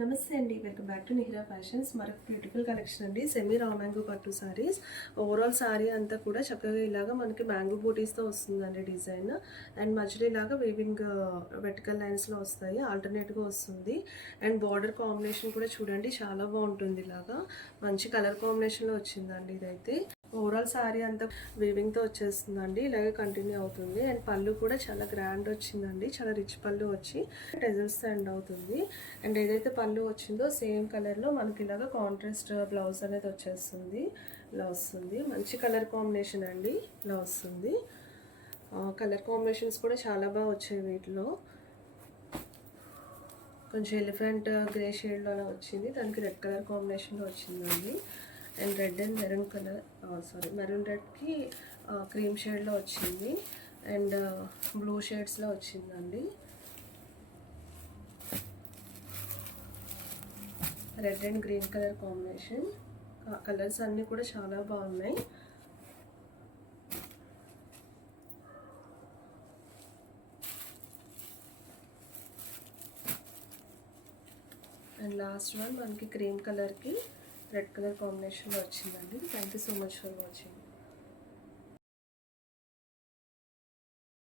నమస్తే అండి, welcome back to Nihira fashions. మరొక బ్యూటిఫుల్ కలెక్షన్ అండి. సెమీ రా మ్యాంగో పట్టు సారీస్. ఓవరాల్ సారీ అంతా కూడా చక్కగా ఇలాగా మనకి మ్యాంగో బూటీస్తో వస్తుందండి డిజైన్. అండ్ మధ్యలో ఇలాగా వీవింగ్ వెర్టికల్ లైన్స్లో వస్తాయి, ఆల్టర్నేట్గా వస్తుంది. అండ్ బార్డర్ కాంబినేషన్ కూడా చూడండి, చాలా బాగుంటుంది. ఇలాగా మంచి కలర్ కాంబినేషన్లో వచ్చిందండి ఇదైతే. ఓవరాల్ సారీ అంతా వీవింగ్తో వచ్చేస్తుందండి, ఇలాగే కంటిన్యూ అవుతుంది. అండ్ పళ్ళు కూడా చాలా గ్రాండ్ వచ్చిందండి, చాలా రిచ్ పళ్ళు వచ్చి టెజల్స్తో ఎండ్ అవుతుంది. అండ్ ఏదైతే పళ్ళు వచ్చిందో సేమ్ కలర్లో మనకి ఇలాగ కాంట్రాస్ట్ బ్లౌజ్ అనేది వచ్చేస్తుంది. ఇలా వస్తుంది, మంచి కలర్ కాంబినేషన్ అండి. ఇలా వస్తుంది. కలర్ కాంబినేషన్స్ కూడా చాలా బాగా వచ్చాయి వీటిలో. కొంచెం ఎలిఫెంట్ గ్రే షేడ్లో అలా వచ్చింది, దానికి రెడ్ కలర్ కాంబినేషన్లో వచ్చిందండి. And red and maroon colour, maroon రెడ్కి క్రీమ్ షేడ్లో వచ్చింది. అండ్ బ్లూ షేడ్స్లో వచ్చిందండి. Red and green colour combination. Colours అన్నీ కూడా చాలా బాగున్నాయి. అండ్ లాస్ట్ వన్ మనకి క్రీమ్ కలర్కి రెడ్ కలర్ కాంబినేషన్లో వచ్చిందండి. Thank you so much for watching.